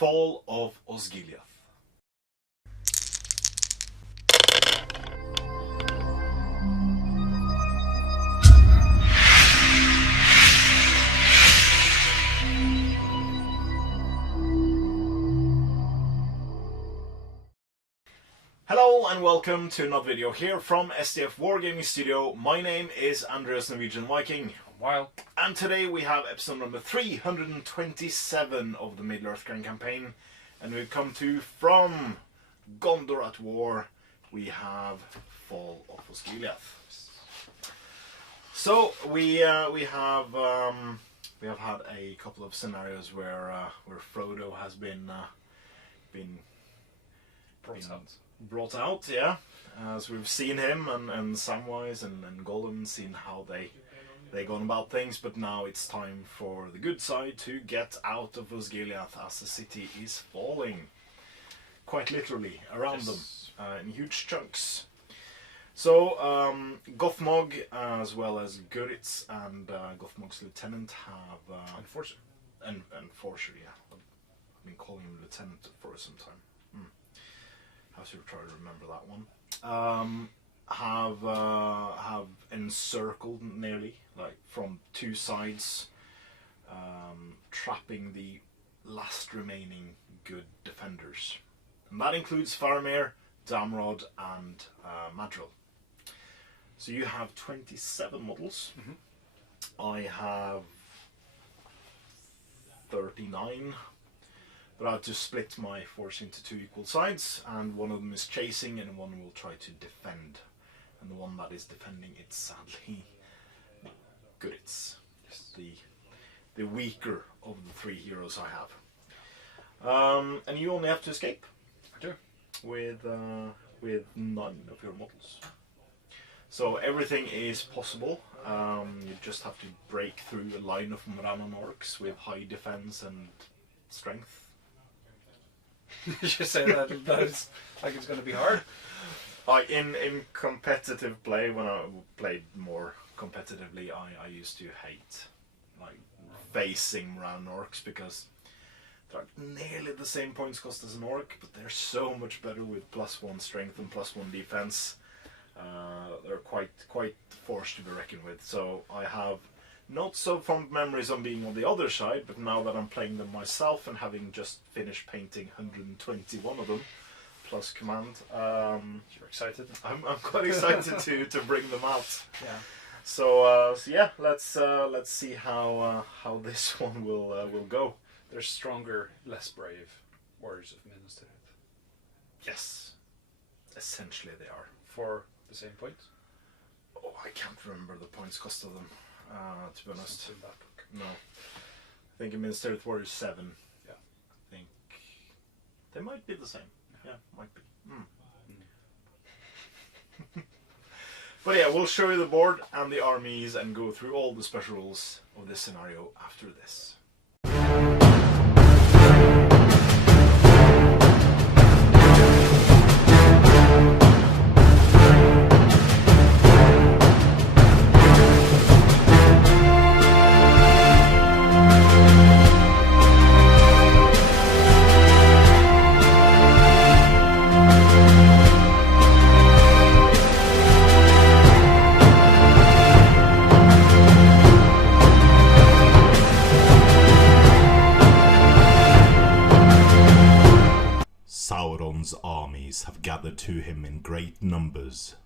Fall of Osgiliath. Hello and welcome to another video here from SDF Wargaming Studio. My name is Andreas Norwegian Viking. Wow. And today we have episode number 327 of the Middle-earth Grand Campaign. And we've come to From Gondor at War, we have Fall of Osgiliath. So we have had a couple of scenarios where Frodo has been brought out, yeah, as we've seen him and Samwise and Gollum, seen how they gone about things, but now it's time for the good side to get out of Osgiliath as the city is falling, quite literally, around them, in huge chunks. So Gothmog, as well as Guritz and Gothmog's lieutenant have... and Forcer, yeah. I've been calling him lieutenant for some time. I should try to remember that one. Have encircled nearly, like from two sides, trapping the last remaining good defenders, and that includes Faramir, Damrod, and Madril. So you have 27 models. I have 39. But I've just split my force into two equal sides, and one of them is chasing and one will try to defend. And the one that is defending, it's sadly Guritz. The weaker of the three heroes I have. And you only have to escape. I do. With 9 of your models. So everything is possible. You just have to break through a line of Moranon orcs with high defense and strength. You just say that it's like it's going to be hard. In competitive play, when I played more competitively, I used to hate like facing Moranon orcs because they're nearly the same points cost as an orc, but they're so much better with +1 strength and +1 defense. They're quite forced to be reckoned with. So I have not so fond memories on being on the other side, but now that I'm playing them myself and having just finished painting 121 of them, plus command, you're excited? I'm quite excited to bring them out. Yeah. So yeah, let's see how this one will go. They're stronger, less brave warriors of Minas Tirith. Yes, essentially they are. For the same points? Oh, I can't remember the points cost of them. To be honest, in that book. No. I think in Minas Tirith Warriors 7. Yeah. I think they might be the same. Yeah, might be. But yeah, we'll show you the board and the armies and go through all the special rules of this scenario after this. Sauron's armies have gathered to him in great numbers,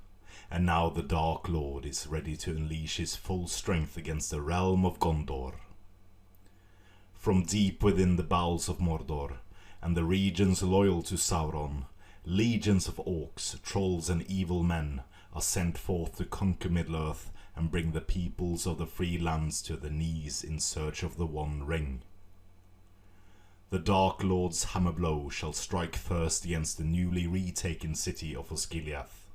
and now the Dark Lord is ready to unleash his full strength against the realm of Gondor. From deep within the bowels of Mordor, and the regions loyal to Sauron, legions of orcs, trolls and evil men are sent forth to conquer Middle-earth and bring the peoples of the free lands to their knees in search of the One Ring. The Dark Lord's hammer blow shall strike first against the newly retaken city of Osgiliath,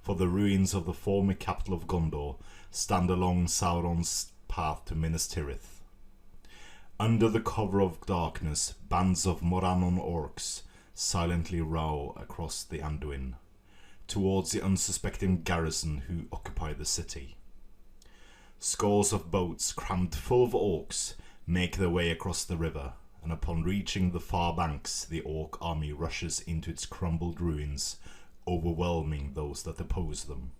for the ruins of the former capital of Gondor stand along Sauron's path to Minas Tirith. Under the cover of darkness, bands of Moranon orcs silently row across the Anduin, towards the unsuspecting garrison who occupy the city. Scores of boats crammed full of orcs make their way across the river, and upon reaching the far banks, the orc army rushes into its crumbled ruins, overwhelming those that oppose them.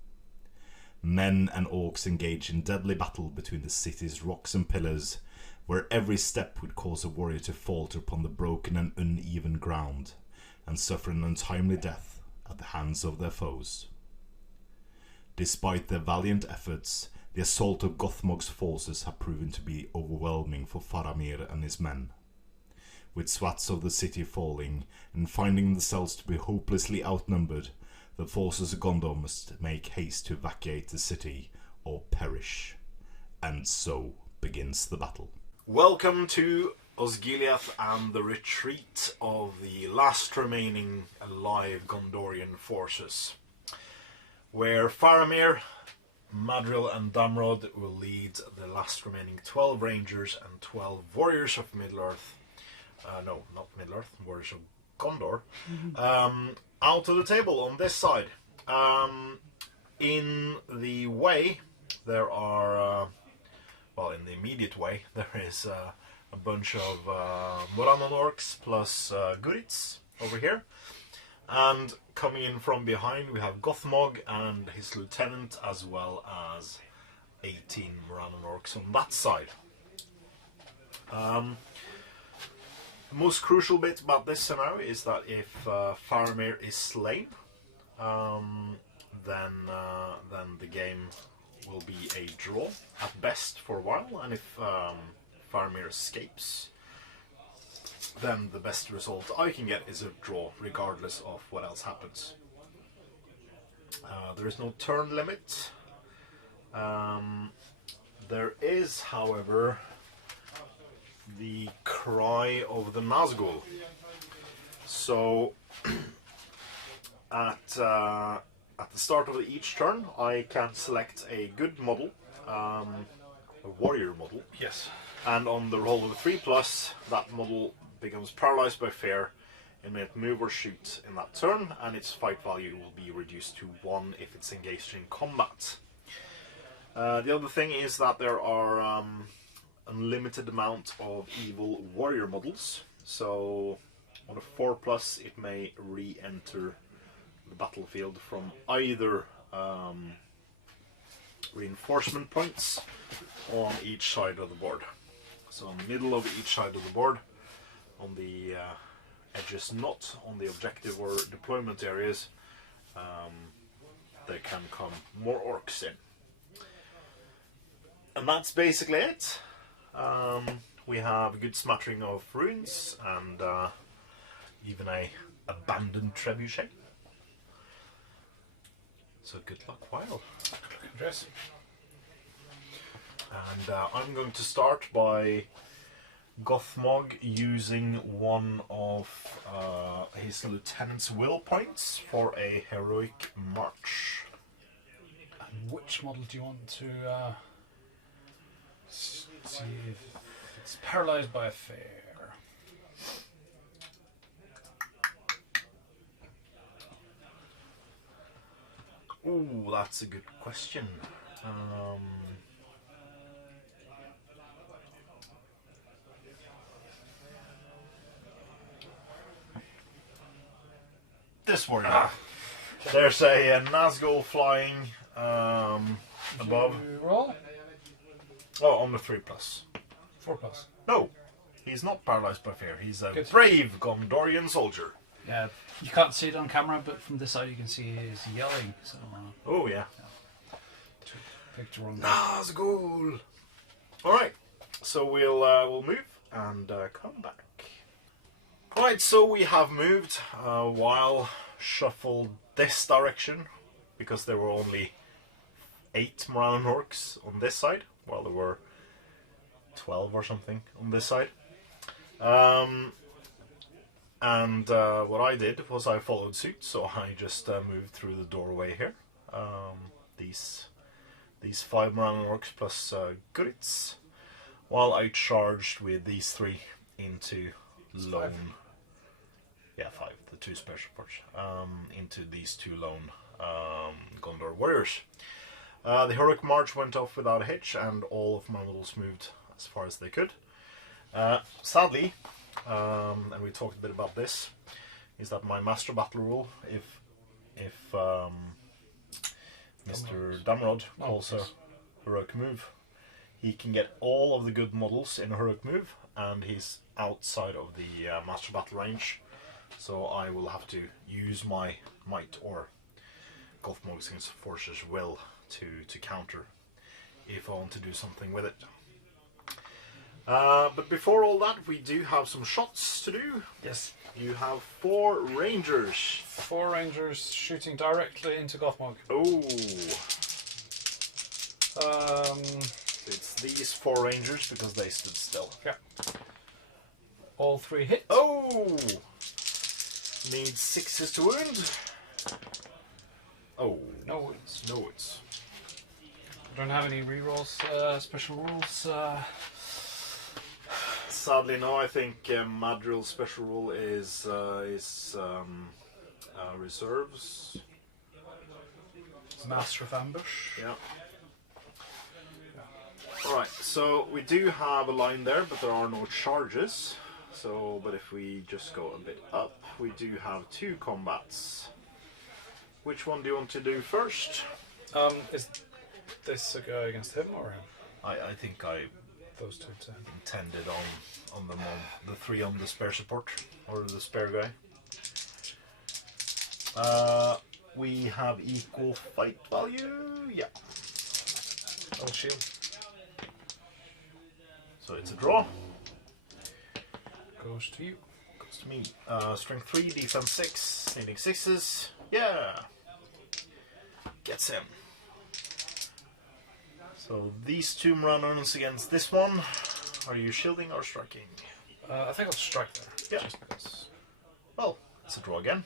Men and orcs engage in deadly battle between the city's rocks and pillars, where every step would cause a warrior to falter upon the broken and uneven ground, and suffer an untimely death at the hands of their foes. Despite their valiant efforts, the assault of Gothmog's forces have proven to be overwhelming for Faramir and his men. With swathes of the city falling, and finding themselves to be hopelessly outnumbered, the forces of Gondor must make haste to evacuate the city or perish. And so begins the battle. Welcome to Osgiliath and the retreat of the last remaining alive Gondorian forces, where Faramir, Madril and Damrod will lead the last remaining 12 rangers and 12 warriors of Middle-earth, no, not Middle-earth, warriors of Gondor, out of the table on this side. In the way, there are, well, in the immediate way, there is a bunch of Moranon orcs plus Gurits over here. And coming in from behind, we have Gothmog and his lieutenant, as well as 18 Moranon orcs on that side. The most crucial bit about this scenario is that if Faramir is slain, then the game will be a draw at best for a while, and if Faramir escapes, then the best result I can get is a draw, regardless of what else happens. There is no turn limit. There is, however, the cry of the Nazgul. So at the start of each turn, I can select a good model, a warrior model. Yes. And on the roll of a 3+, that model becomes paralyzed by fear and may move or shoot in that turn, and its fight value will be reduced to 1 if it's engaged in combat. The other thing is that there are unlimited amount of evil warrior models, so on a 4+, it may re-enter the battlefield from either reinforcement points on each side of the board. So in the middle of each side of the board, on the edges not on the objective or deployment areas, there can come more orcs in. And that's basically it. We have a good smattering of ruins and even a abandoned trebuchet. So good luck, Wild. Yes. And I'm going to start by Gothmog using one of his lieutenant's will points for a heroic march. And which model do you want to see if it's paralyzed by a fear? Ooh, that's a good question. This warrior. There's a Nazgul flying above. Roll? Oh, on the 3+. 4+. No, he's not paralyzed by fear. He's a Good. brave Gondorian soldier. Yeah, you can't see it on camera, but from this side you can see he's yelling. So, Oh yeah. Picture on Nazgul. All right, so we'll move and come back. Right, so we have moved while shuffled this direction because there were only 8 Moranon orcs on this side, while there were 12 or something on this side. And what I did was I followed suit, so I just moved through the doorway here. These 5 Moranon orcs plus Gurits, while I charged with these 3 into lone. 5. Yeah, 5. The 2 special parts into these 2 lone Gondor warriors. The heroic march went off without a hitch, and all of my models moved as far as they could. Sadly, and we talked a bit about this, is that my master battle rule, if Mr. Damrod calls a heroic move, he can get all of the good models in a heroic move, and he's outside of the master battle range. So I will have to use my might or Gothmog's Force's will to counter if I want to do something with it. But before all that, we do have some shots to do. Yes. You have 4 rangers. 4 rangers shooting directly into Gothmog. Oh. It's these 4 rangers because they stood still. Yeah. All 3 hit. Oh! Needs 6s to wound. Oh. No wounds. No wounds. I don't have any rerolls, special rules. Sadly, no. I think Madril's special rule is reserves. Master of Ambush. Yeah. Alright, so we do have a line there, but there are no charges. So, but if we just go a bit up, we do have 2 combats. Which one do you want to do first? Is this a go against him or him? I think I Those 2 too. intended on them on the 3 on the spare support, or the spare guy. We have equal fight value, yeah. I'll shield. So it's a draw. Goes to you. Goes to me. Strength 3, defense 6, needing 6s. Yeah. Gets him. So these 2 Moranons against this one. Are you shielding or striking? I think I'll strike there. Yeah. Just because. Well, it's a draw again.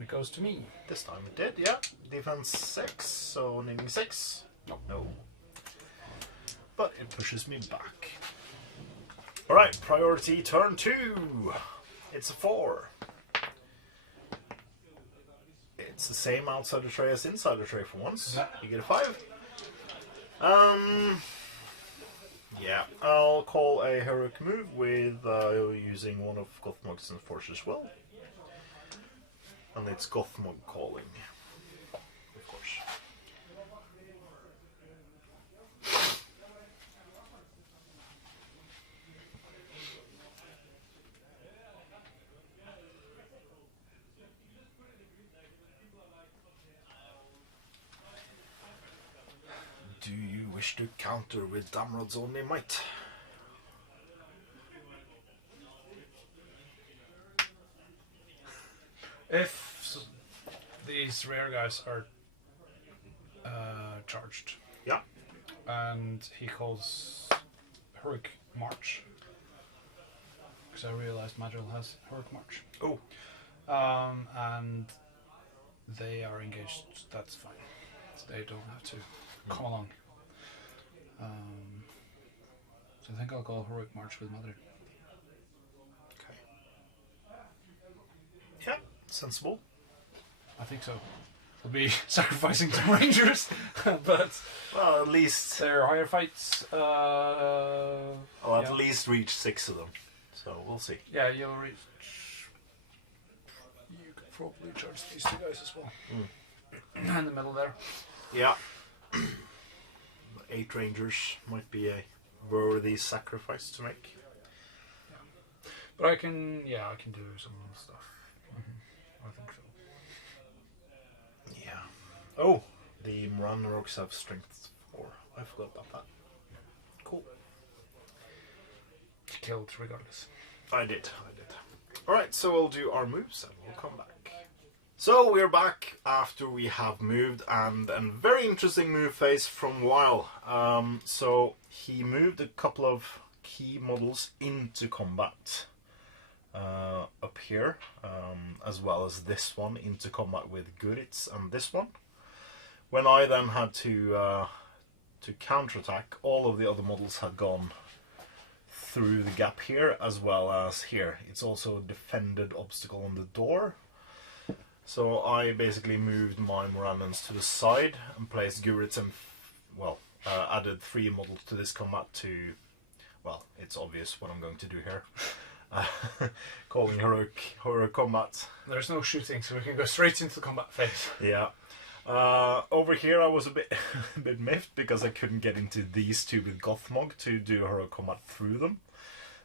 It goes to me. This time it did, yeah. Defense 6, so needing 6. No. But it pushes me back. Alright, priority turn 2. It's a 4. It's the same outside the tray as inside the tray for once. Yeah. You get a 5. Yeah, I'll call a heroic move with using one of Gothmog's Force's will. And it's Gothmog calling, of course. Do you wish to counter with Damrod's only might? If these rare guys are charged, Yeah. and he calls Heroic March, because I realized Madril has Heroic March. Oh. And they are engaged, that's fine. So they don't have to come along. So I think I'll go Heroic March with Mother. Okay. Yeah, sensible. I think so. I'll be sacrificing some rangers, but Well, at least they're higher fights. I'll at Yeah. least reach 6 of them. So we'll see. Yeah, you'll reach. You could probably charge these 2 guys as well. In the middle there. Yeah. 8 rangers might be a worthy sacrifice to make. But I can do some stuff. I think so. Yeah. Oh, the Moranoroks have strength 4. I forgot about that. Cool. Killed regardless. I did. Alright, so we'll do our moves and we'll come back. So we're back after we have moved, and a very interesting move phase from a while. So he moved a couple of key models into combat up here, as well as this one into combat with Guritz and this one. When I then had to counterattack, all of the other models had gone through the gap here as well as here. It's also a defended obstacle on the door. So I basically moved my Moranons to the side and placed Guritz and, added 3 models to this combat to, well, it's obvious what I'm going to do here. calling heroic combat. There's no shooting, so we can go straight into the combat phase. Yeah. Over here I was a bit a bit miffed because I couldn't get into these two with Gothmog to do heroic combat through them.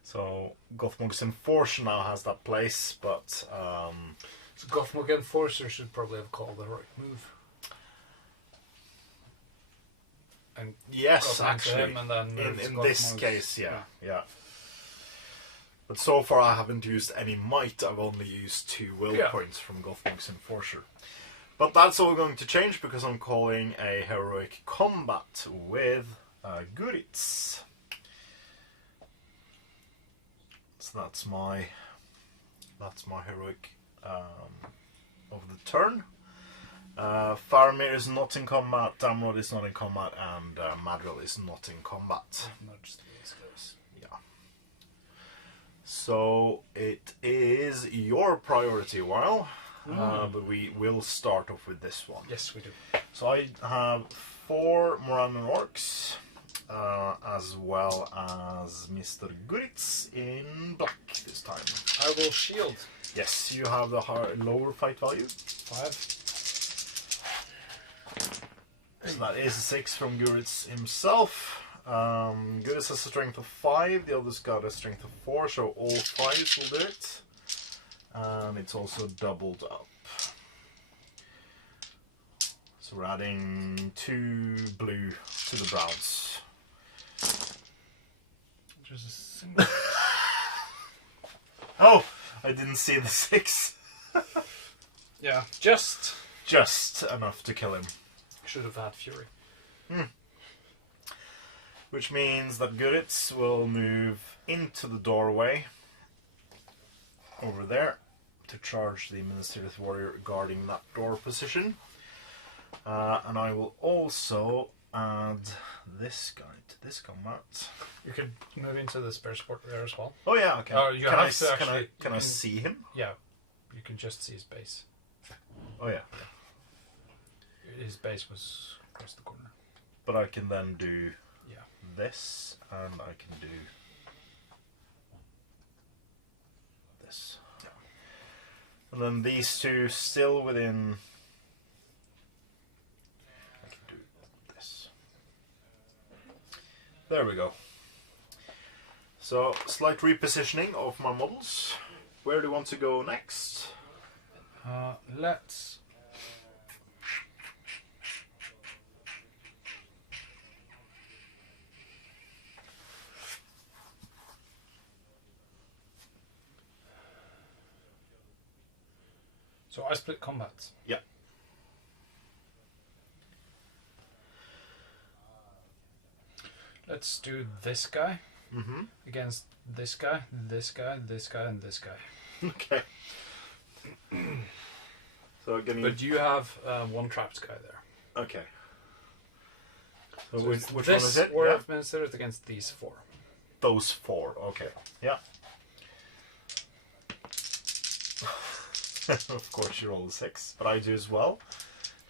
So Gothmog's Enforcer now has that place, but So Gothmog Enforcer should probably have called the heroic move. And yes, got back to actually, him and then in Gothmog. this case, yeah. But so far I haven't used any might, I've only used 2 will points from Gothmog's Enforcer. But that's all going to change because I'm calling a heroic combat with Guritz. So that's my heroic of the turn. Faramir is not in combat, Damrod is not in combat, and Madril is not in combat. Merged these guys. Yeah. So it is your priority, Weil. But we will start off with this one. Yes, we do. So I have 4 Moravian Orcs, as well as Mr. Guritz in black this time. I will shield. Yes, you have the lower fight value. 5. So that is a 6 from Guritz himself. Guritz has a strength of 5, the other's got a strength of 4, so all 5s will do it. And it's also doubled up. So we're adding 2 blue to the browns. There's a single. Oh, I didn't see the 6. Yeah, just enough to kill him. should have had Fury. Which means that Guritz will move into the doorway over there to charge the Ministerial Warrior guarding that door position. And I will also add this guy to this combat. You could move into the spare support there as well. Oh yeah, okay. Oh, you have to actually. Can I see him? Yeah, you can just see his base. Oh yeah. His base was across the corner. But I can then do Yeah. this, and I can do this. Yeah. And then these two still within. I can do this. There we go. So, slight repositioning of my models. Where do you want to go next? Let's. So I split combats. Yeah. Let's do this guy Mm-hmm. against this guy, this guy, this guy, and this guy. Okay. So getting. But you have one trapped guy there. Okay. So So which it's one this is it? Warrior Yeah. of Ministers against these 4. Those 4. Okay. Yeah. Of course, you roll a 6, but I do as well.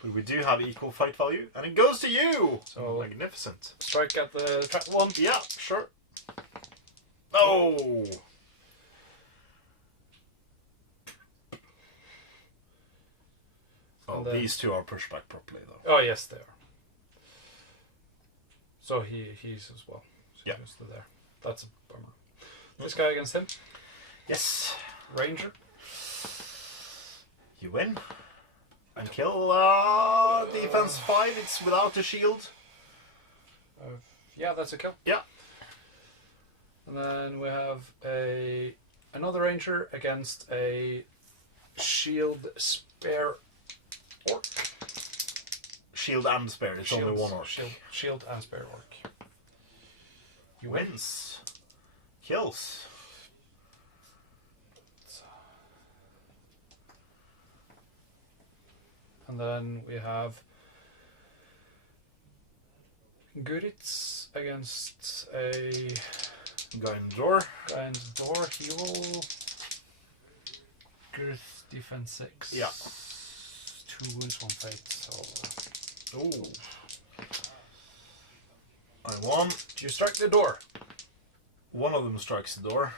But we do have equal fight value, and it goes to you. So- magnificent. Strike at the trapped one. Yeah, sure. Oh. Oh, And then- these two are pushed back properly, though. Oh yes, they are. So he's as well. So Yeah. he goes to there. That's a bummer. This guy against him, Yes. Ranger. You win. And kill defense 5. It's without a shield. Yeah, that's a kill. Yeah. And then we have another Ranger against a shield spare orc. Shield and spare. It's only one orc. Shield and spare orc. You wins. Kills. And then we have Guritz against a Guy in the door. guy in the door. He will Guritz defense 6. Yeah. 2 wounds, 1 fate. So Ooh. I won. do you strike the door? One of them strikes the door.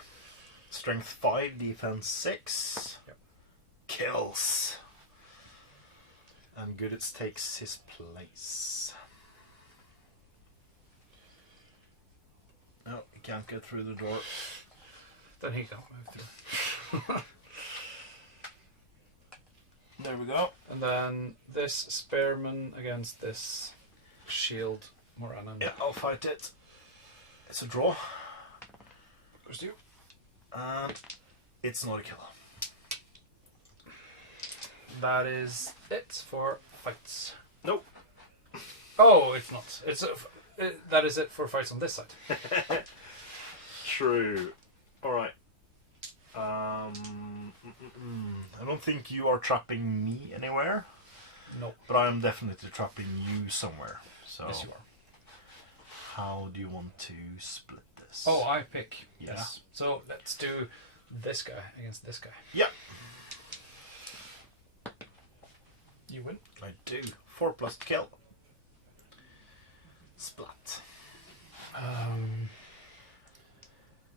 Strength 5, defense 6. Yep. Kills. And Goodits takes his place. No, he can't get through the door. Then he can't move through. There we go. And then this spearman against this shield Moranan. Yeah, I'll fight it. It's a draw. Goes to you. And it's not a kill. That is it for fights. Nope. Oh, it's not. That is it for fights on this side. True. Alright. I don't think you are trapping me anywhere. No. But I am definitely trapping you somewhere. So Yes, you are. how do you want to split this? Oh, I pick. Yes. Yeah. So let's do this guy against this guy. Yeah, You win. I do. 4 plus kill. Splat.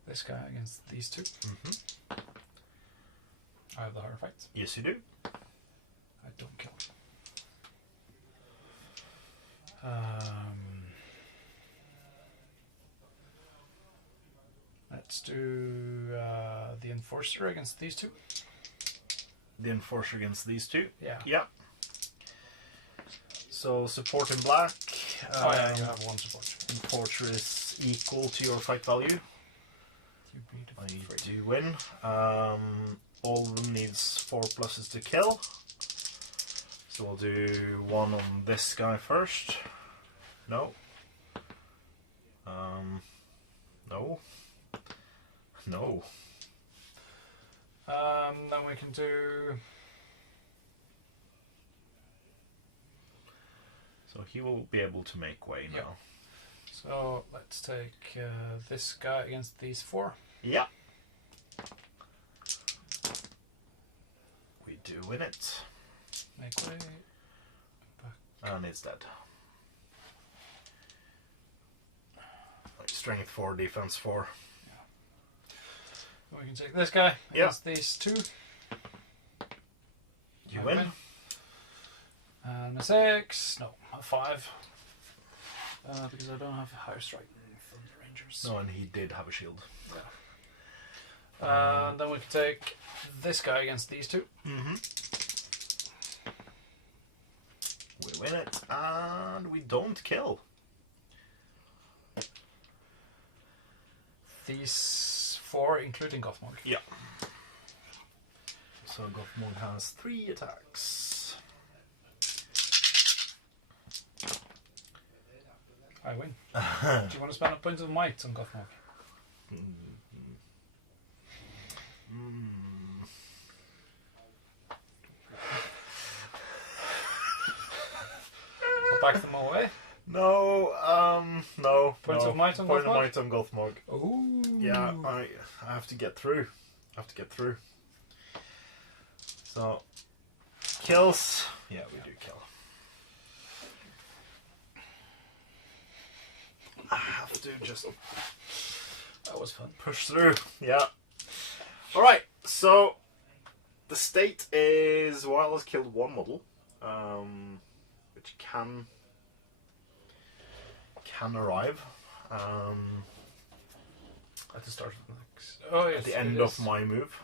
This guy against these two. Mm-hmm. I have the higher fight. Yes, you do. I don't kill. Let's do the enforcer against these two. The enforcer against these two. Yeah. Yeah. So support in black. Oh yeah, you have one support. Enforcer is equal to your fight value. You beat I three. do win. All of them needs 4 pluses to kill. So we'll do one on this guy first. No. No. No. Then we can do. So he will be able to make way now. Yeah. So let's take this guy against these 4. Yeah. We do win it. Make way. And it's dead. Like strength 4, defense 4. We can take this guy against these 2. You I win. And a 6. No, a 5. Because I don't have higher strike from the Rangers. No, and he did have a shield. Yeah. And then we can take this guy against these 2. Mm-hmm. We win it, and we don't kill. These 4, including Gothmog. Yeah. So Gothmog has 3 attacks. I win. Do you want to spend a point of might on Gothmog? I'll back them away. No, no. Points no. of might on Point of Gothmog? might on Gothmog. Ooh. Yeah, I have to get through. I have to get through. So, kills. Yeah, we do kill. I have to just That was fun. push through. Yeah. Alright, so the state is Wild has killed 1 model, which can arrive. At the start of the next. Oh, yes. At the end it of is. my move,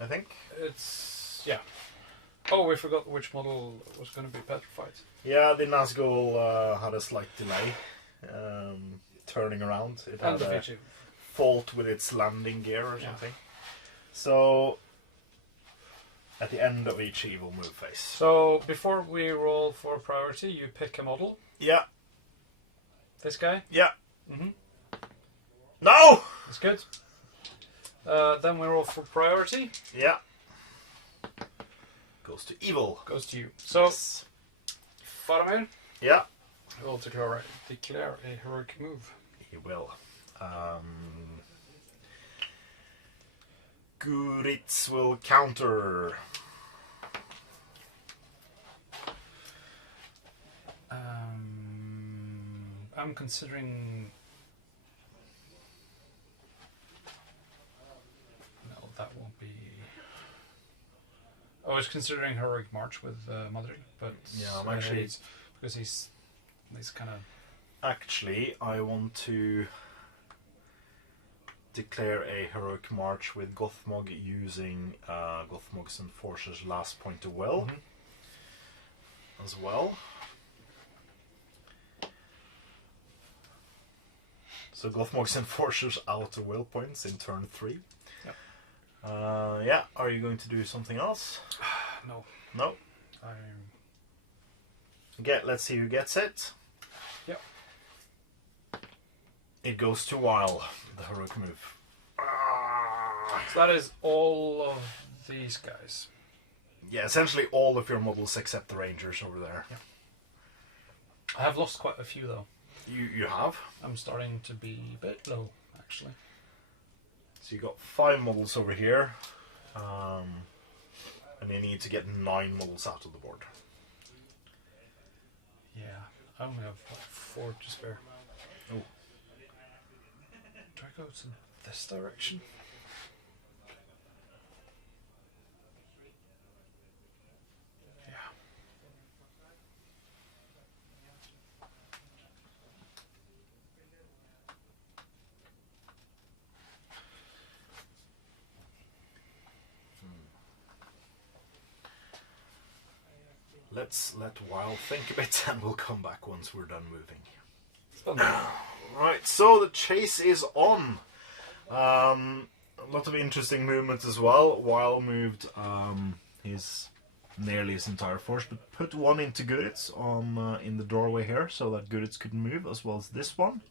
I think. It's. Yeah. Oh, we forgot which model was going to be petrified. Yeah, the Nazgul had a slight delay turning around. It And had the a VG. fault with its landing gear or Yeah. something. So, at the end of each evil move phase. So, before we roll for priority, you pick a model. Yeah, This guy. yeah. Mm-hmm. No! That's good. Then we roll for priority. Yeah. Goes to evil. Goes to you. So, Yes. Faramir Yeah. will declare a heroic move. He will. Guritz will counter. I'm considering. I was considering Heroic March with Madri, but Yeah, I'm actually... because he's kind of... Actually, I want to declare a Heroic March with Gothmog using Gothmog's Enforcer's last point of will as well. So Gothmog's Enforcer's out of will points in turn 3. Yep. Yeah, are you going to do something else? No. No? Let's see who gets it. Yep. It goes to Weil, the heroic move. So that is all of these guys. Yeah, essentially all of your models except the Rangers over there. Yeah. I have lost quite a few though. You have? I'm starting to be a bit low, actually. So you got 5 models over here. And you need to get 9 models out of the board. Yeah, I only have like 4 to spare. Oh. Do I go to this direction? Yeah. Let's let Weil think a bit and we'll come back once we're done moving. Oh, Right, so the chase is on. A lot of interesting movements as well. Weil moved nearly his entire force, but put 1 into Goodits in the doorway here so that Goodits could move, as well as this one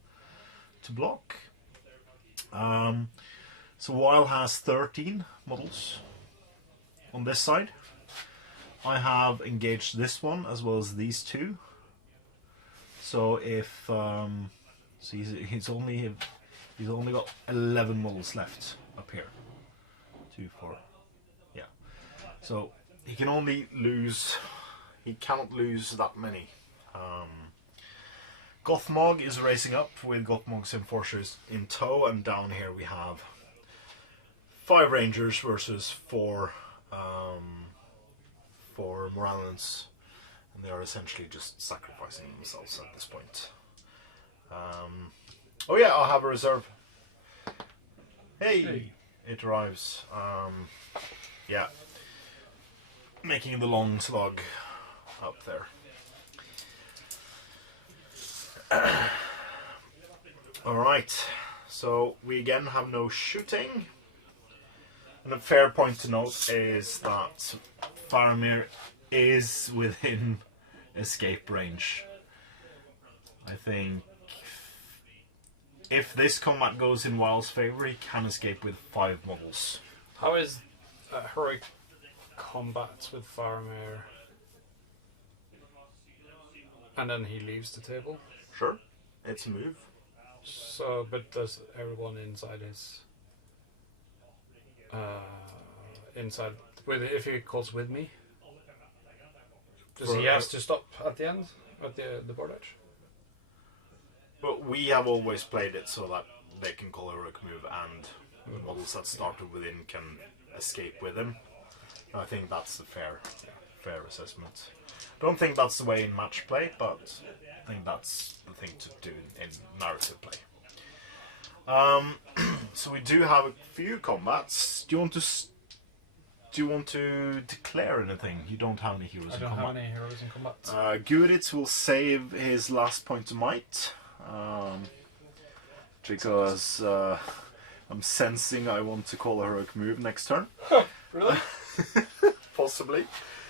to block. So Weil has 13 models on this side. I have engaged this one as well as these 2. So if so he's only got 11 models left up here. 2, 4, yeah. So he cannot lose that many. Gothmog is racing up with Gothmog's Enforcers in tow, and down here we have 5 Rangers versus 4 Morallans, and they are essentially just sacrificing themselves at this point. Oh yeah, I'll have a reserve. Hey! It arrives. Yeah. Making the long slog up there. Alright, so we again have no shooting. And a fair point to note is that Faramir is within escape range. I think if this combat goes in Weil's favour, he can escape with 5 models. How is heroic combat with Faramir? And then he leaves the table? Sure, it's a move. So, but does everyone inside his... inside... if he calls with me? Does he have to stop at the end? At the board edge? But we have always played it so that they can call a heroic move and the models that started within can escape with him. I think that's the fair assessment. Don't think that's the way in match play, but I think that's the thing to do in narrative play. So we do have a few combats. Do you want to declare anything? You don't have any heroes in combat. I don't have any heroes in combat. Guditz will save his last point of might. Because I'm sensing I want to call a heroic move next turn. Really? Possibly.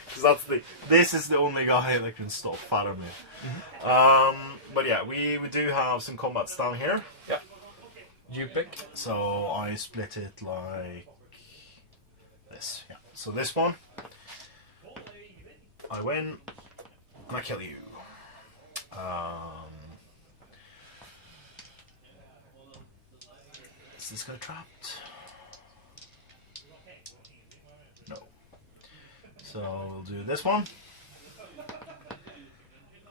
Because this is the only guy that can stop Faramir. But yeah, we do have some combats down here. Yeah. You pick. So I split it like this. Yeah. So this one, I win, and I kill you. Is this guy trapped? No. So we'll do this one.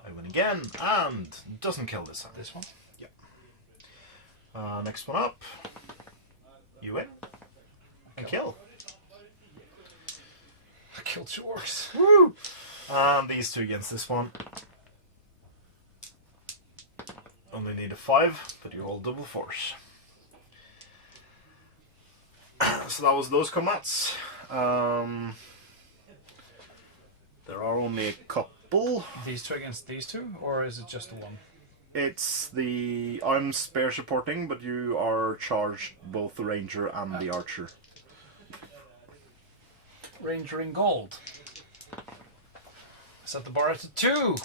I win again, and doesn't kill this time. This one? Yeah. Next one up. You win. And kill. Kill 2 orcs. Woo! And these 2 against this one. Only need a 5, but you roll double force. So that was those combats. There are only a couple. These 2 against these 2, or is it just the one? It's the... I'm spear supporting, but you are charged both the ranger and the archer. Ranger in gold. Set the bar at 2.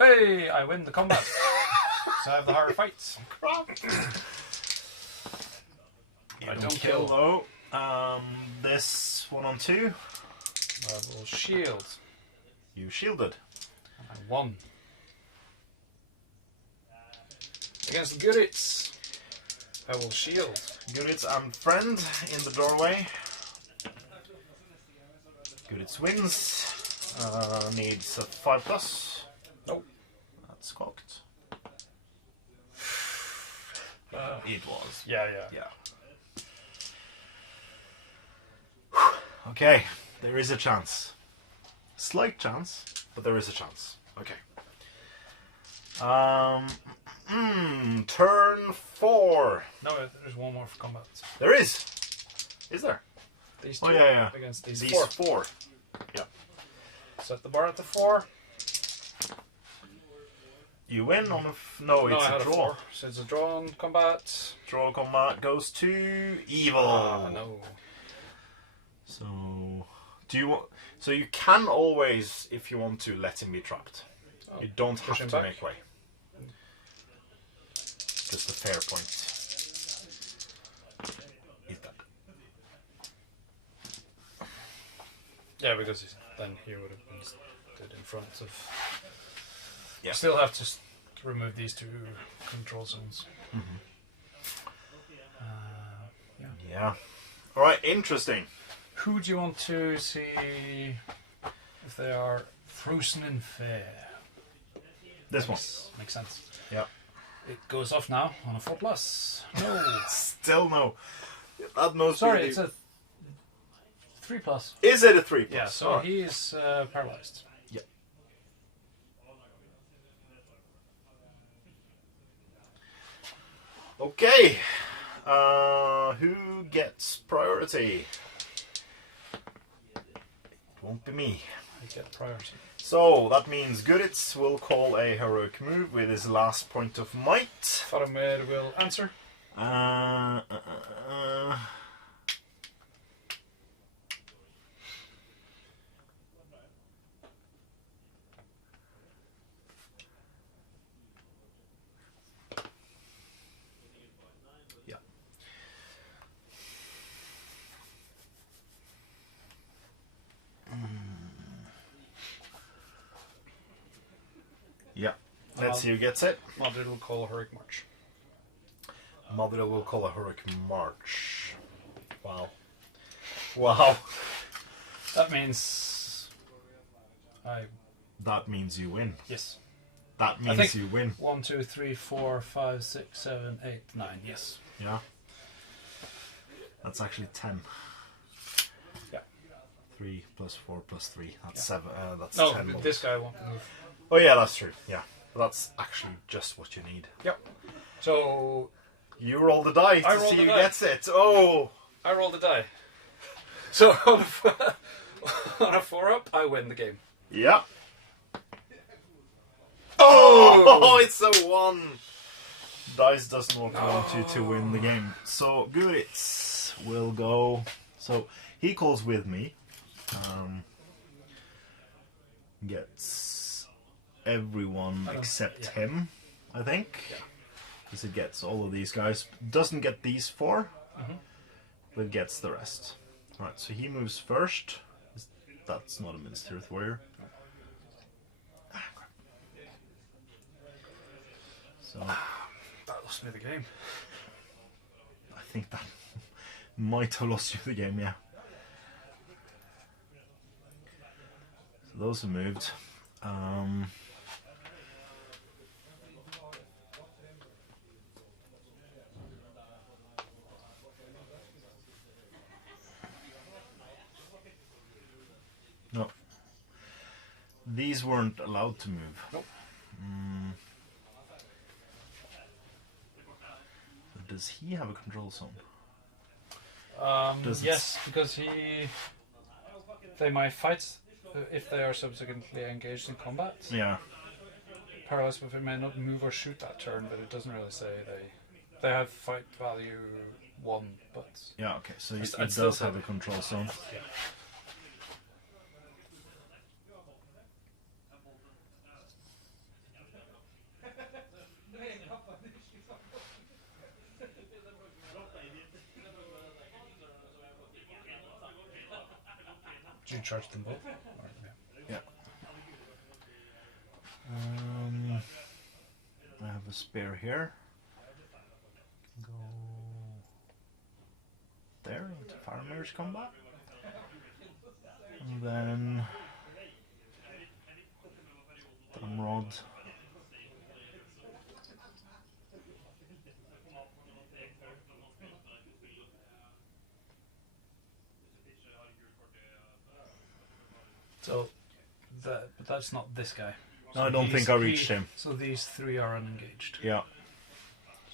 Hey, I win the combat. So I have the harder fights. I don't kill though. This one on 2. I will shield. You shielded. I won. Against Gurits, I will shield. Gurits and friend in the doorway. Gurits wins. Needs a 5+. Nope. That's cocked. It was. Yeah. Okay, there is a chance. Slight chance, but there is a chance. Okay. Turn 4. No, there's one more for combat. There is. Is there? These 2 against these 4. Yeah. Set the bar at 4. You win on a... No, it's I had a draw. 4. So it's a draw on combat. Draw combat goes to evil. No. So, do you want? So you can always, if you want to, let him be trapped. Oh, you don't push have him to back? make way. Just a fair point. Is that? Yeah, because then he would have been stood in front of... Yeah. You still have to remove these 2 control zones. Yeah. All right. Interesting. Who do you want to see if they are frozen in fear? This one. Makes sense. Yeah. It goes off now on a 4+. No. Still no. That must Sorry, be it's a 3+. Is it a 3+? Yeah, so Alright. he is paralyzed. Yeah. Okay. Who gets priority? It won't be me. I get priority. So that means Gurits will call a heroic move with his last point of might. Faramir will answer. Yeah. Yeah. Let's see who gets it. Madrid will call a heroic march. Mother will call a heroic march. Wow. Wow. That means That means you win. yes. That I means think you win. 1, 2, 3, 4, 5, 6, 7, 8, 9. Yes. Yeah. That's actually 10. Yeah. 3 plus 4 plus 3. That's Yeah. 7. That's No, 10. this guy won't move. Oh yeah, that's true. Yeah. That's actually just what you need. Yep. So You roll the die I to roll see the who die. gets it. Oh! I roll the die. So on a 4-up, I win the game. Yeah. Oh! It's a 1! Dice does not want you to win the game. So Gurits will go. So he calls with me. Gets everyone except him, I think. Yeah. Because it gets all of these guys. Doesn't get these 4, but gets the rest. Alright, so he moves first. That's not a Minced Earth Warrior. So That lost me the game. I think that might have lost you the game, yeah. So those are moved. these weren't allowed to move. Nope. Does he have a control zone? Yes, because they might fight if they are subsequently engaged in combat. Yeah. Paralyzed, but they may not move or shoot that turn, but it doesn't really say they have fight value 1, but Yeah, okay, so it I'd still does say have a control zone. yeah. Did you charge them both? Or, Yeah. I have a spear here. Go there into Farmer's combat. And then Drumrod. So, but that's not this guy. No, I don't think I reached him. So these 3 are unengaged. Yeah.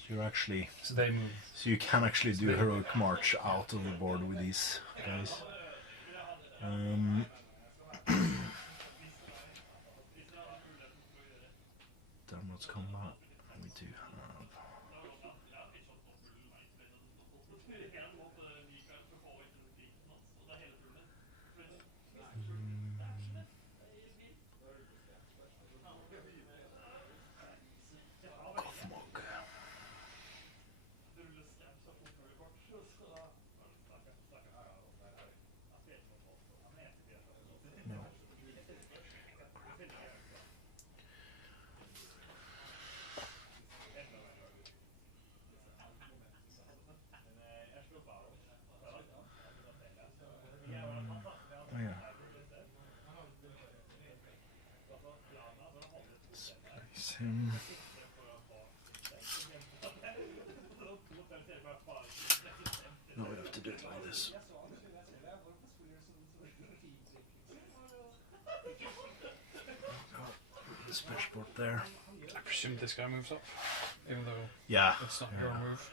So you're actually, So they move. so you can actually do heroic march out of the board with these guys. Dermot's combat. We do have. Gothmog. No. Oh yeah. Let's place him. No, we have to do it like this. The switchboard there. I presume this guy moves up, even though Yeah. it's not your move.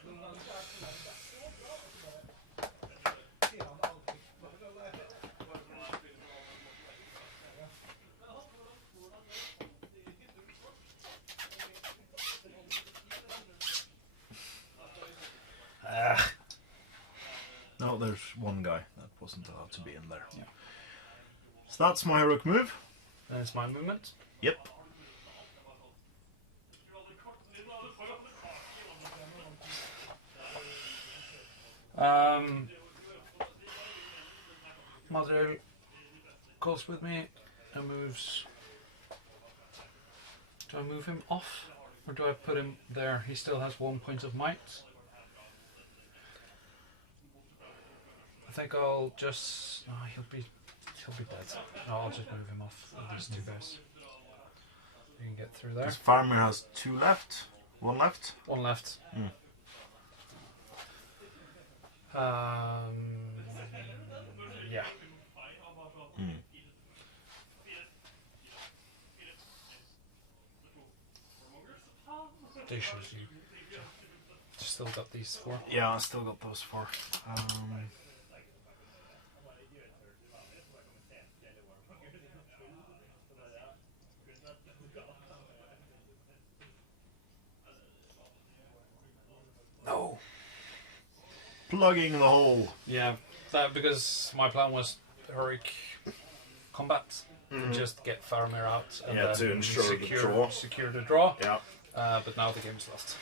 No, there's one guy that wasn't allowed to be in there. Yeah. So that's my heroic move. Then it's my movement. Yep. Madriel goes with me and moves. Do I move him off? Or do I put him there? He still has 1 point of might. I think I'll just... Oh, he'll be dead. No, I'll just move him off with these 2 guys. You can get through there. This farmer has 2 left. 1 left. 1 left. Yeah. They should you still got these 4. Yeah, I still got those 4. No. Plugging the hole. Yeah, that because my plan was heroic combat. Just get Faramir out and Yeah, then to ensure the draw. secure the draw. Yeah. But now the game's lost.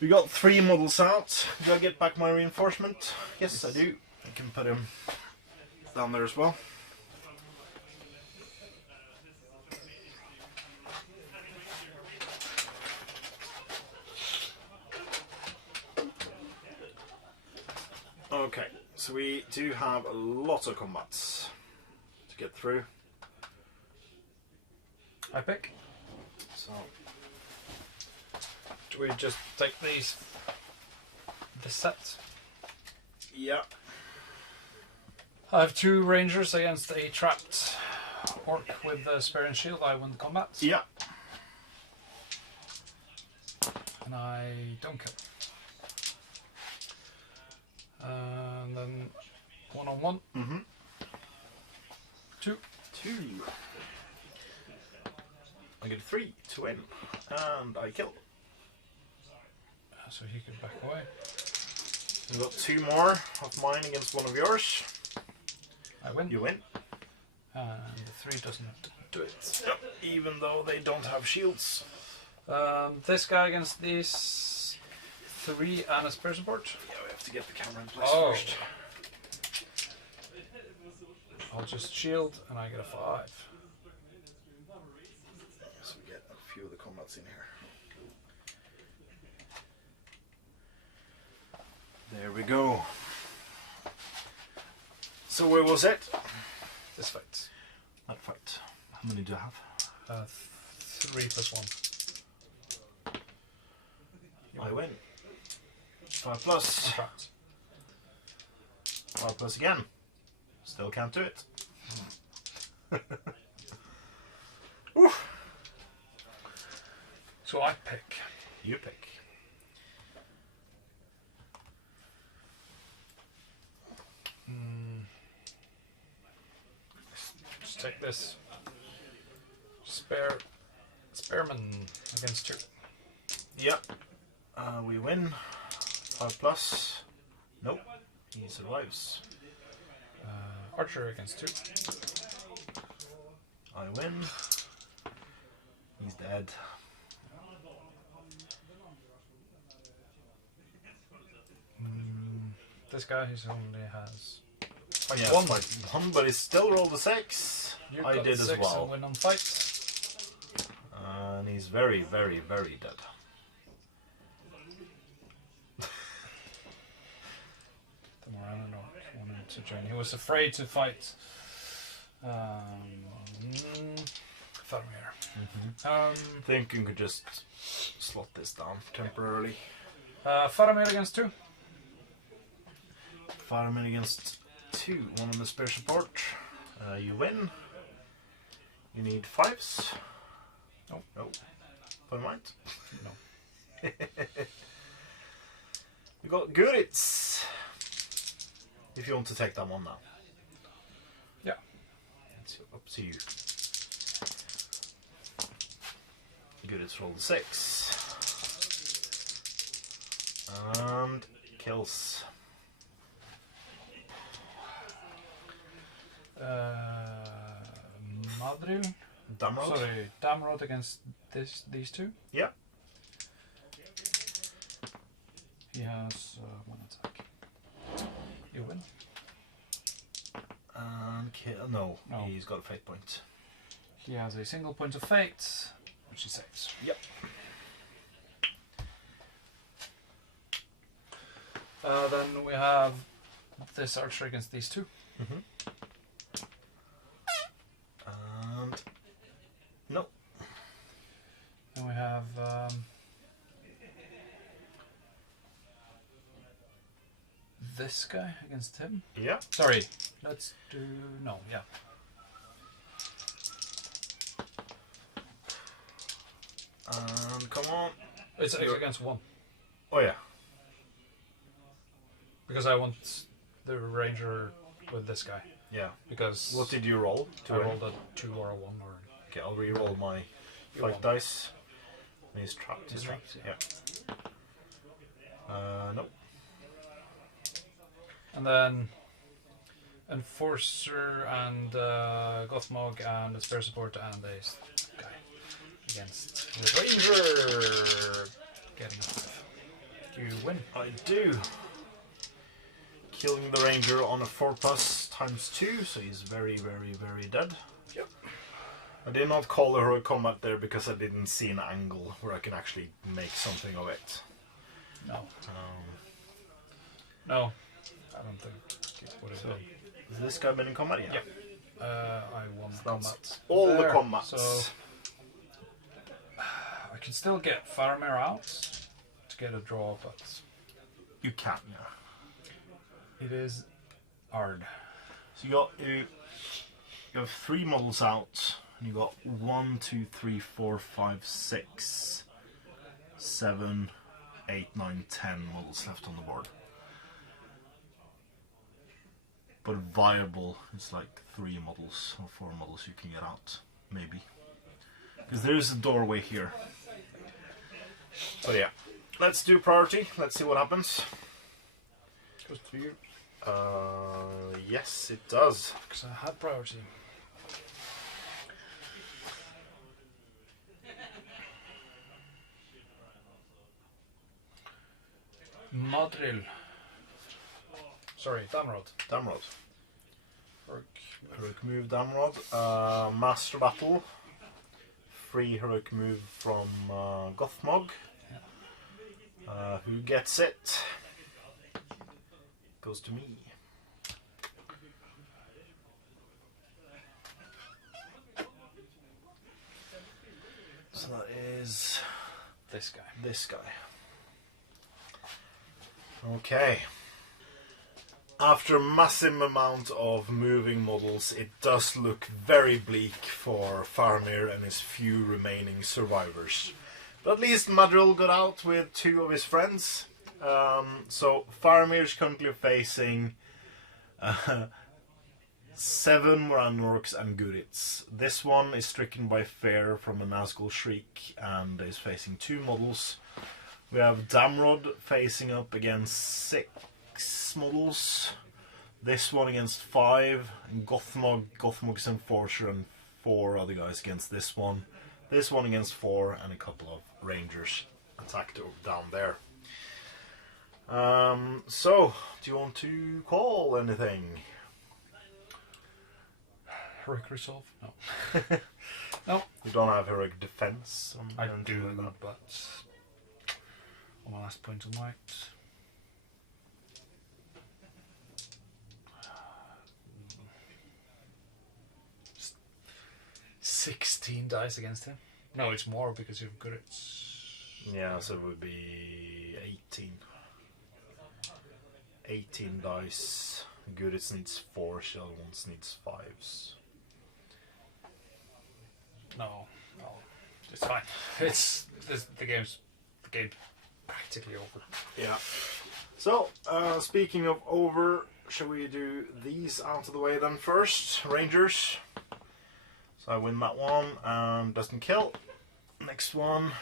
We got 3 models out. Do I get back my reinforcement? Yes, I do. I can put him down there as well. Okay, so we do have a lot of combats to get through. I pick. So Do we just take this set? yeah. I have 2 rangers against a trapped orc with the spear and shield, I win the combat. Yeah. And I don't kill. And then 1-on-1. Mm-hmm. 2. 2. I get 3 to win. And I kill. So he can back away. We've got 2 more of mine against one of yours. I win. You win. And the 3 doesn't do it. Yep. Even though they don't have shields. This guy against these 3 and a spear support. Yeah, we have to get the camera in place Oh. first. I'll just shield and I get a 5. So we get a few of the combats in here. There we go. So where was it? This fight. That fight. How many do I have? 3 plus 1. I win. 5 plus. I'm trapped. 5 plus again. Still can't do it. Oof. So I pick. You pick. Just take this. Spearman against 2. Yep. We win. 5 plus. Nope. He survives. Archer against 2. I win. He's dead. This guy he's only has. Oh yeah, One. one, but he still rolled a 6. You I got did as 6 well. and win on fight. And he's very, very, very dead. The Morano wanted to join. He was afraid to fight. Faramir. I think you could just slot this down temporarily. Faramir against 2. Fireman against 2. 1 on the spear support. You win. You need 5s. Nope. Nope. Point mind. No. We got Goodits. If you want to take that one now. Yeah. It's up to you. Goodits rolled 6. And kills. Madril. Damrod. Sorry, Damrod against these 2. Yeah. He has 1 attack. You win. And kill. No, No. he's got a fate point. He has a single point of fate, which he saves. Yep. Then we have this archer against these 2. And no. Then we have this guy against him. Yeah. Sorry, let's do yeah. And come on. It's against 1 Oh yeah. because I want the ranger with this guy Yeah. because What did you roll? I rolled a 2 or a 1 or Okay, I'll re-roll my You 5 won. dice. He's trapped. He's isn't he? trapped, Yeah. Nope. and then enforcer and Gothmog and the spear support and this guy against the ranger getting a 5. You win. I do. Killing the ranger on a 4 plus times 2, so he's very, very, very dead. Yep. I did not call the heroic combat there because I didn't see an angle where I can actually make something of it. No. No. I don't think it would have So, been. has this guy been in combat yet? Yep. I won the That's combat. all the there, combats. So I can still get Faramir out to get a draw, but You can, yeah. it is hard. So you got you have 3 models out, and you got 1, 2, 3, 4, 5, 6, 7, 8, 9, 10 models left on the board. But viable is like 3 models or 4 models you can get out, maybe. Because there is a doorway here. So yeah, let's do priority. Let's see what happens. Goes to you. Yes, it does. Because I had priority. Madril. Sorry, Damrod. Damrod. Heroic. Heroic move, Damrod. Master Battle. Free heroic move from Gothmog. Who gets it? Goes to me. So that is This guy. this guy. Okay. After a massive amount of moving models, it does look very bleak for Faramir and his few remaining survivors. But at least Madril got out with 2 of his friends. So Faramir is currently facing 7 Rannorks and Gurits. This one is stricken by fear from a Nazgul Shriek and is facing 2 models. We have Damrod facing up against 6 models. This one against 5. And Gothmog's Enforcer, and 4 other guys against this one. This one against 4, and a couple of Rangers attacked down there. So, do you want to call anything? Heroic Resolve? No. No. You don't have heroic defense. I do, but on my last point on white. 16 dice against him. No, it's more because you're good at. Yeah, so it would be 18. 18 dice. Gurits needs 4, the other ones needs 5s. No, it's fine. It's the game's practically over. Yeah. So, speaking of over, shall we do these out of the way then first? Rangers. So I win that one and doesn't kill. Next one.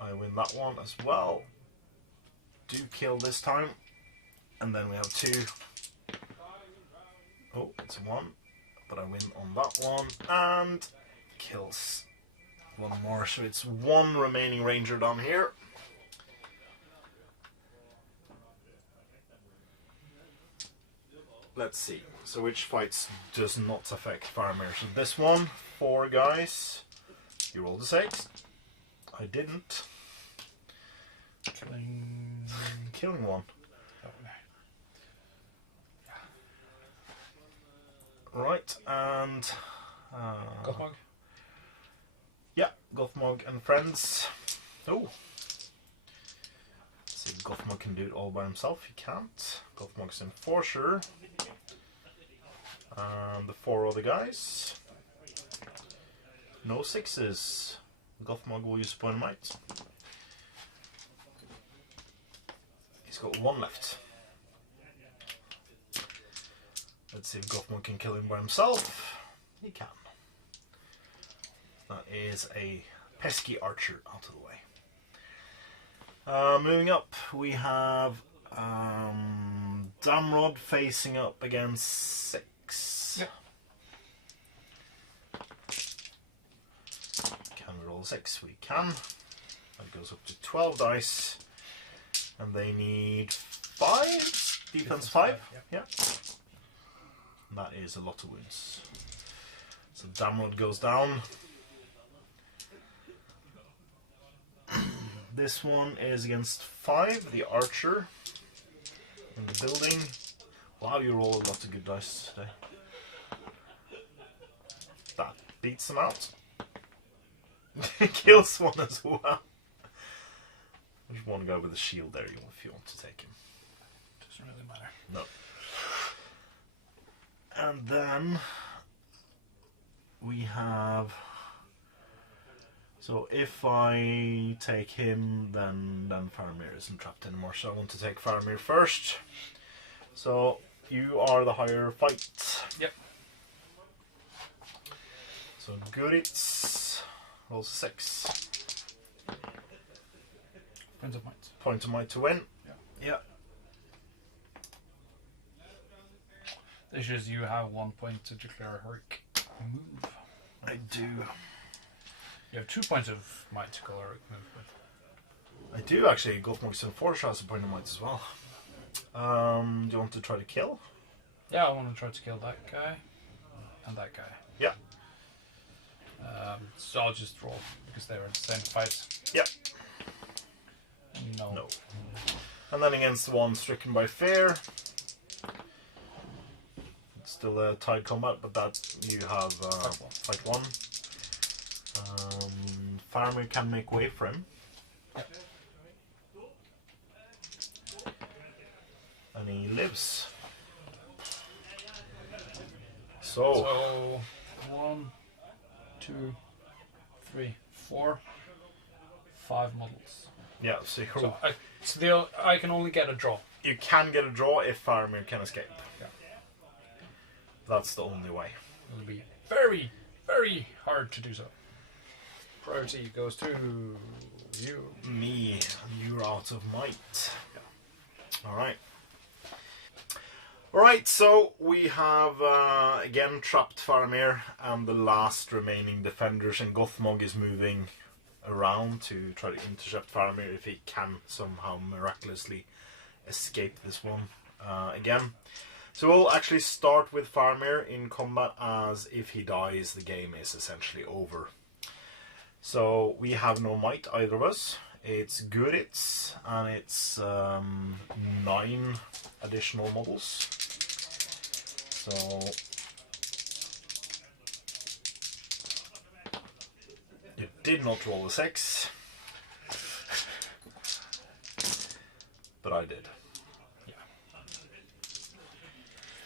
I win that one as well. Do kill this time. And then we have 2. Oh, it's a 1. But I win on that one. And kills one more. So it's 1 remaining ranger down here. Let's see. So which fights does not affect Faramir? So this one, 4 guys. You rolled a 6. I didn't. Killing 1. Right, and Gothmog? Yeah, Gothmog and friends. Oh. See, Gothmog can do it all by himself. He can't. Gothmog's Enforcer. And the 4 other guys. No 6s. Gothmog will use Point of Might. He's got 1 left. Let's see if Gothmog can kill him by himself. He can. That is a pesky archer out of the way. Moving up, we have Damrod facing up against 6. Yep. Can we roll 6? We can. That goes up to 12 dice. And they need 5? Defense 5? Yeah. That is a lot of wounds. So Damrod goes down. This one is against 5, the archer in the building. Wow, you roll a lot of good dice today. That beats him out. Kills 1 as well. There's 1 guy with a shield there if you want to take him. Doesn't really matter. No. And then we have... So if I take him, then Faramir isn't trapped anymore. So I want to take Faramir first. So you are the higher fight. Yep. So Guritz rolls 6. Point of might. Point of might to win. Yeah. The issue is you have 1 point to declare a heroic move. I do. You have 2 points of might to call a heroic move with. I do actually. Guthmorgson Forge has a point of might as well. Do you want to try to kill? Yeah, I want to try to kill that guy and that guy. Yeah. So I'll just roll because they were in the same fight. Yeah. No. No. And then against the one stricken by fear. It's still a tied combat, but that you have fight one. Faramir can make way for him. Yep. And he lives. So 1, 2, 3, 4, 5 models. yeah, so, I can only get a draw. you can get a draw if Faramir can escape. Yeah. That's the only way. It'll be very, very hard to do so. Priority goes to you. Me, you're out of might. Yeah. Alright. Alright, so we have again trapped Faramir, and the last remaining defenders, and Gothmog is moving around to try to intercept Faramir if he can somehow miraculously escape this one again. So we'll actually start with Faramir in combat, as if he dies the game is essentially over. So we have no might, either of us. It's Guritz, and it's 9 additional models. So you did not roll a 6, but I did. Yeah.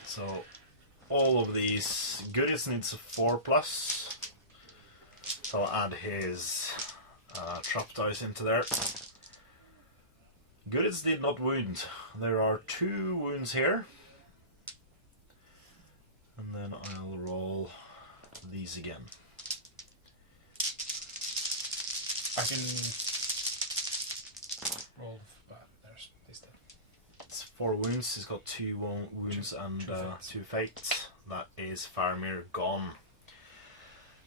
So all of these, Guritz needs a 4+. So I'll add his trap dice into there. Guritz did not wound. There are 2 wounds here. And then I'll roll these again. I can roll that. He's dead. It's 4 wounds. He's got 2 wounds and 2 fates. That is Faramir gone.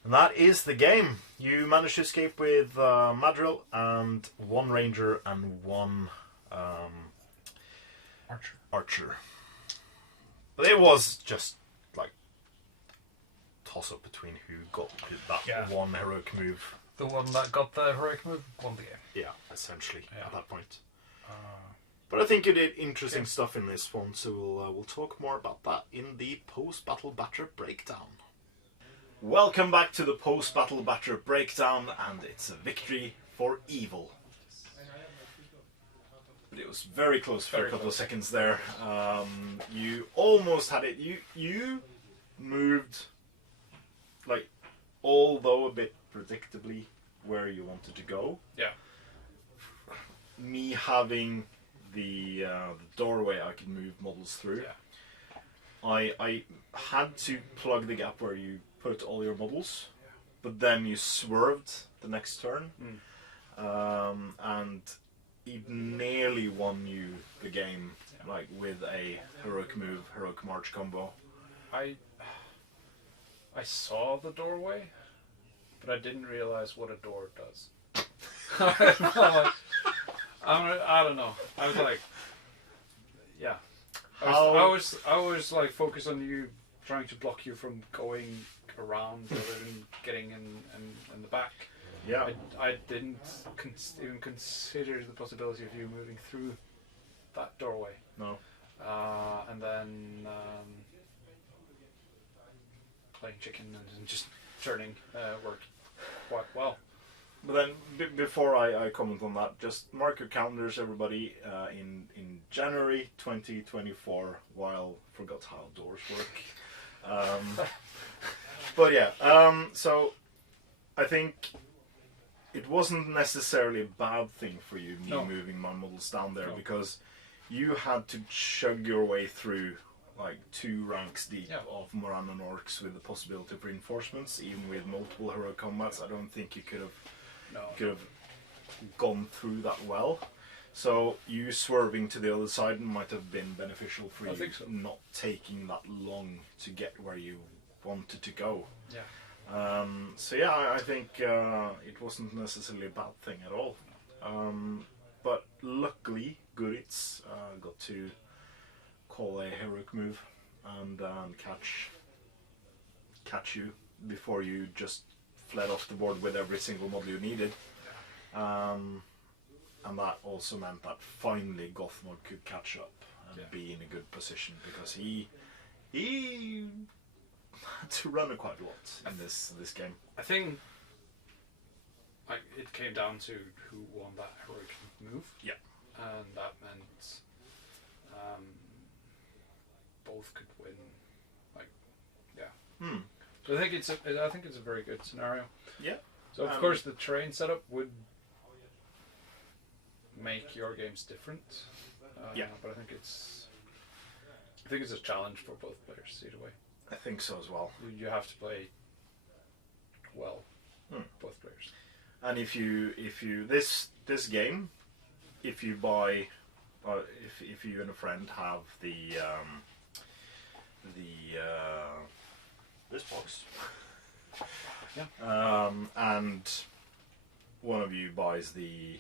And that is the game. You managed to escape with Madril and 1 ranger and 1 archer. But it was just like toss up between who got that one heroic move. The one that got the heroic move won the game. Yeah, essentially at that point. But I think you did interesting stuff in this one, so we'll talk more about that in the post-battle Batcher breakdown. Welcome back to the post-battle Batcher breakdown, and it's a victory for evil. But it was very close for a couple of seconds there. You almost had it. You moved, like, although a bit predictably, where you wanted to go. Yeah. Me having the doorway I could move models through. Yeah. I had to plug the gap where you put all your models, but then you swerved the next turn, and it nearly won you the game, like with a heroic move, heroic march combo. I saw the doorway, but I didn't realize what a door does. I don't know. I was like, yeah. I was like focused on you, trying to block you from going around rather than getting in the back. Yeah. I didn't even consider the possibility of you moving through that doorway. No. And then playing chicken and just turning worked quite well. But then, before I comment on that, just mark your calendars, everybody, in January 2024, while forgot how doors work. But yeah, so I think it wasn't necessarily a bad thing for you, me No. moving my models down there, No. because you had to chug your way through like 2 ranks deep Yeah. of Moran and Orcs with the possibility of reinforcements, even with multiple hero combats. I don't think you could have gone through that well. So you swerving to the other side might have been beneficial for I you, think so. not taking that long to get where you wanted to go. Yeah. So yeah, I think it wasn't necessarily a bad thing at all. But luckily, Guritz got to call a heroic move and catch you before you just fled off the board with every single model you needed. And that also meant that finally Gothmog could catch up and be in a good position, because he had to run quite a lot in this game. I think it came down to who won that heroic move. Yeah. And that meant both could win. So I think it's a very good scenario. Yeah. So of course the terrain setup would make your games different. But I think it's a challenge for both players either way. I think so as well. You have to play well, both players. And if you this game, if you buy, if you and a friend have this box, and one of you buys the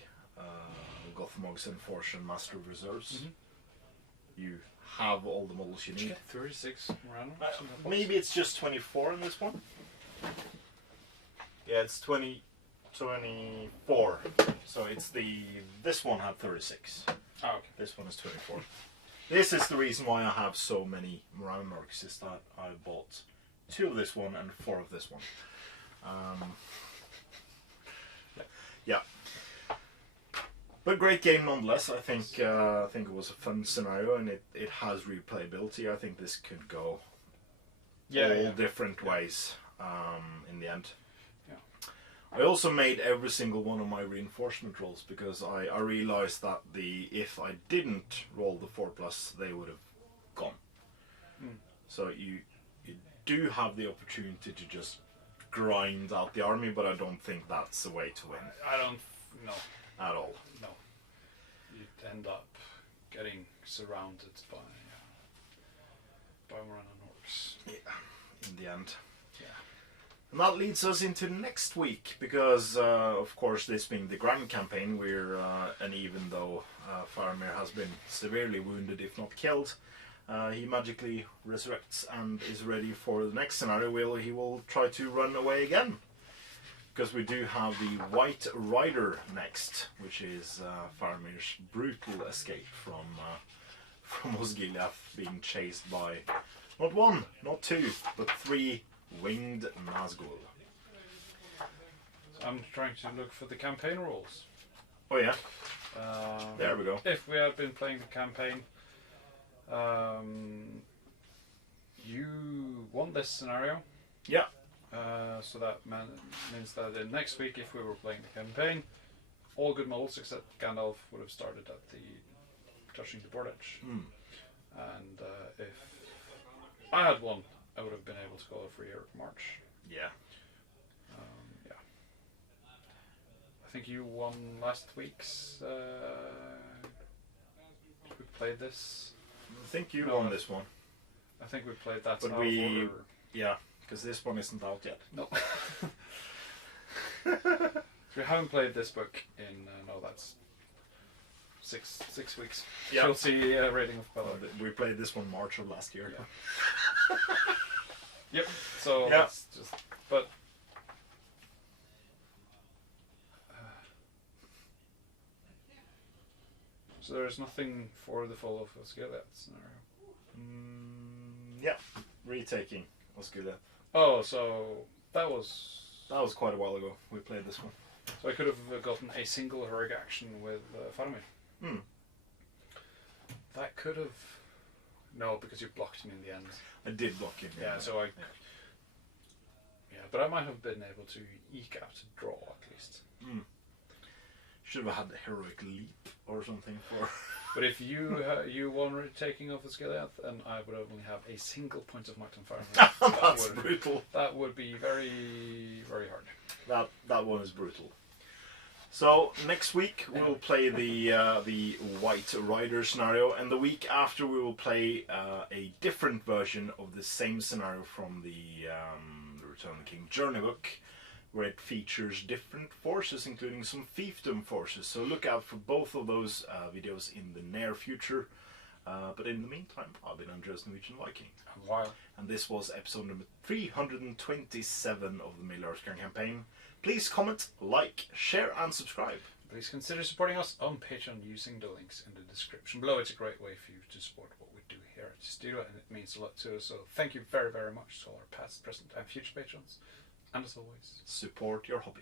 Gothmog's Enforced Master of Reserves, you have all the models you Did you need. get 36 random? Maybe it's just 24 in this one. Yeah, it's 24. So it's this one had 36. Oh, okay. This one is 24. This is the reason why I have so many Moran Orcs, is that I bought 2 of this one and 4 of this one. Yeah. But great game nonetheless. I think it was a fun scenario, and it has replayability. I think this could go all different ways in the end. Yeah. I also made every single one of my reinforcement rolls, because I realized that if I didn't roll the 4+, they would have gone. So you do have the opportunity to just grind out the army, but I don't think that's the way to win. I don't know. At all. No. You'd end up getting surrounded by Moran and Orcs. Yeah, in the end. Yeah. And that leads us into next week, because of course, this being the Grand Campaign, and even though Faramir has been severely wounded, if not killed, he magically resurrects and is ready for the next scenario. He will try to run away again, because we do have the White Rider next, which is Faramir's brutal escape from Osgiliath, being chased by not 1, not 2, but 3 winged Nazgul. So I'm trying to look for the campaign rules. Oh yeah, there we go. If we had been playing the campaign, you won this scenario. Yeah. So that means that in next week, if we were playing the campaign, all good models except Gandalf would have started at touching the board edge. And if I had won, I would have been able to go for your march. Yeah. Yeah. I think you won last week's. We played this. I think you won this one. I think we played that. But yeah, because this one isn't out yet. No. We haven't played this book in that's 6 weeks. Yeah. You'll see Rating of Pelor. We played this one March of last year. Yeah. Yep. So Yeah. that's just. But so there's nothing for the fall of Osgiliath scenario. Yeah, retaking Osgiliath. Oh, so that was. That was quite a while ago. We played this one. So I could have gotten a single heroic action with Faramir. That could have No, because you blocked me in the end. I did block him. Yeah, so I... Yeah, but I might have been able to eke out a draw at least. Should have had the heroic leap or something for... But if you won taking off the Osgiliath, and I would only have a single point of might on fire. That's brutal. That would be very, very hard. That one is brutal. So next week we'll play the White Rider scenario, and the week after we will play a different version of the same scenario from the Return of the King Journey book, where it features different forces, including some fiefdom forces. So look out for both of those videos in the near future. But in the meantime, I've been Andreas Norwegian Viking. Wow. And this was episode number 327 of the Middle-earth campaign. Please comment, like, share and subscribe. Please consider supporting us on Patreon using the links in the description below. It's a great way for you to support what we do here at the studio, and it means a lot to us. So thank you very, very much to all our past, present and future patrons. And as always, support your hobby.